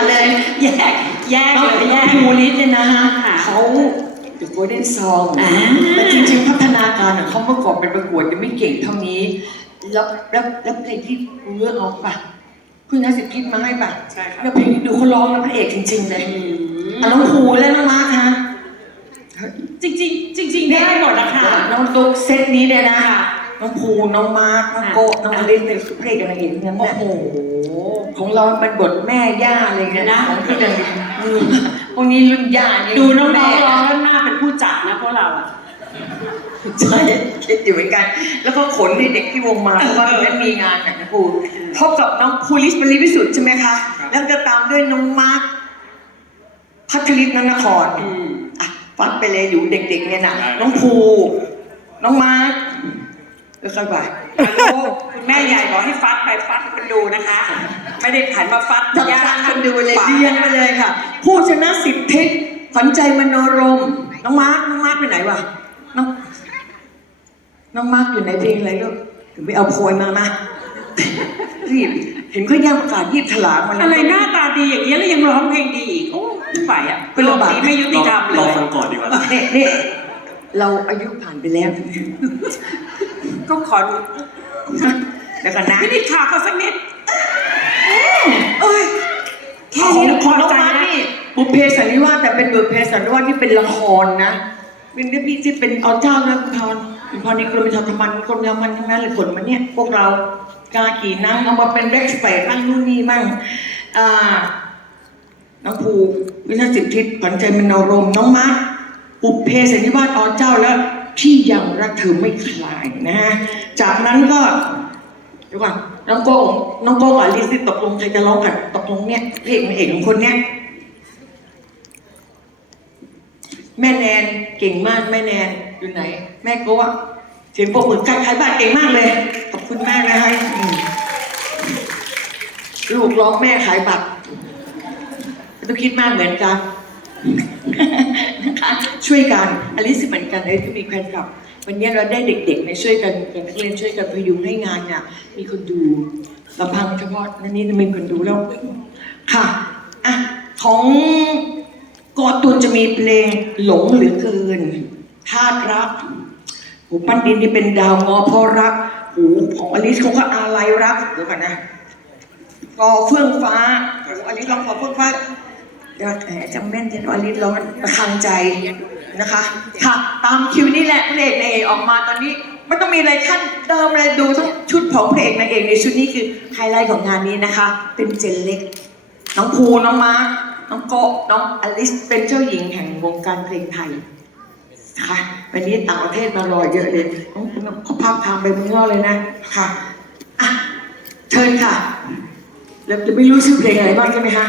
อนเลย แยกแยกน้องเลยแยกภูริศเนี่ยนะฮะค่ะเขา The Golden Song อ่าแต่จริงๆพัฒนาการของเขาเมื่อก่อนเป็นประกวดยังไม่เก่งเท่านี้แล้วแล้วแล้วเพลงที่เลือกออกปะคุณนัสิทธิ์คิดมาให้ปะใช่ครับแล้วเพลงที่ดูเขาร้องแล้วพระเอกจริงๆเลยอะน้องภูและน้องมาร์คฮะจริงจริงๆจริง ๆ ได้หมดละค่ะน้องตุ๊กเซตนี้เนี่ยนะค่ะ น้องภูน้องมาร์คน้องโกะน้องอลิสเนี่ยเพลงกันอะไรอย่างเงี้ยโอ้เนี่ยโห ของเรามันบทแม่ย่าอะไรเงี้ยนะ ของพี่เลยอืมพวกนี้รุ่นย่านี่ดูน้องแม่ๆร้องแล้วหน้าเป็นผู้จัดนะพวกเราอะ ใช่คิดอยู่เหมือนกัน แล้วก็ขนให้เด็กที่วงมาเพราะว่าวันนั้นมีงานกับน้องภูพบกับน้องภูริศบริวิสุทธิ์ใช่ไหมคะแล้วก็ตามด้วยน้องมาร์คพัทริศนนคร อืม อะฟังไปเลยอยู่เด็กๆเนี่ยนะได้น้องภู น้องมาร์ค แล้วค่อยไปฮัลโหลคุณแม่ใหญ่บอกให้ฟัดไปฟัดคนดูนะคะ ไม่ได้ผันมาฟัดจับย่าตาคนดูเลยขวาเรียงไปเลยค่ะ ผู้ชนะสิบทิศขวัญใจมโนรม น้องมาร์คน้องมาร์คไปไหนวะน้องน้องมาร์คอยู่ในเพลงอะไรลูกถึงไปเอาโพยมานะรีบเห็นเขาย่างประกาศยีบถลางมาแล้วอะไรหน้าตาดีอย่างนี้ยแล้วยังร้องเพลงดีอีกโอ้ไม่ไหวอะเป็นโลลำกบากนี้ไม่ยุติธรรมเลรอยฟังก่อนดีกว่าเนี่ยเนี่ยเราอายุผ่านไปแล้ว ก็ขอดูเดี๋ยวกันนะ พี่นิดข่าวเขาสักนิดเอ้ย แค่นี้ของน้องพอใจมาร์คแล้วนี่บุพเพสันนิวาสแต่เป็นบุพเพสันนิวาสที่เป็นละครนะเป็นเรื่องพี่ที่เป็นเอาเจ้านะคุณพรคุณพรนี่กรมประชาสัมพันธ์กรมยามันทั้งนั้นเลยขนมาเนี่ย พวกเรากากี่นั่งเอามาเป็นแบ็กสเปซนั่งนู่นนี่มั่งอ่าน้องภูวินาสิทธิขวัญใจมโนรมน้องมาร์คบุพเพสันนิวาสอเจ้าแล้ว ที่ยังรักเธอไม่คลายนะฮะจากนั้นก็เดี๋ยวก่อนน้องโก้น้องโก้กับลิซตกลงใครจะร้องกันตกลงเนี่ยเพลงเอกของคนเนี้ยแม่แนนเก่งมากแม่แนนอยู่ไหน แม่โก้เสียงปรบมือใครใครบ้านเก่งมากเลย ขอบคุณมากนะคะลูกร้องแม่ขายบัตรต้องคิดมากเหมือนกัน ช่วยกันอลิซเหมือนกันเลยที่มีแฟนคลับ วันนี้เราได้เด็กๆในช่วยกันเป็นนักเรียนช่วยกันพยุงให้งานเนี่ยมีคนดูลำพังเฉพาะนั่นนี่มีคนดูแล้วค่ะอะของกอตุนจะมีเพลงหลงเหลือเกินธาตุรักหูปั้นดินนี่เป็นดาวงอพราะรักหูของอลิซเขาก็อาลัยรักเดี๋ยวก่อนนะกอเฟื่องฟ้าโอ้อลิสร้องกอเฟื่องฟ้า เดี๋ยวแหมจำแม่นจังว่าอลิสร้องประคังใจนะคะค่ะตามคิวนี่แหละพระเอกนางเอกออกมาตอนนี้ไม่ต้องมีอะไรขั้นเติมอะไรดูทั้งชุดของพระเอกนางเอกในชุดนี้คือไฮไลท์ของงานนี้นะคะ เป็นเจนเล็ก น้องภูน้องมาน้องโกน้องอลิสเป็นเจ้าหญิงแห่งวงการเพลงไทยค่ะวันนี้ต่างประเทศมารอเยอะเลยเขาพาทางไปเมืองนอกเลยนะค่ะอะเชิญค่ะแล้วจะไม่รู้ชื่อเพลงอะไรบ้างใช่ไหมคะ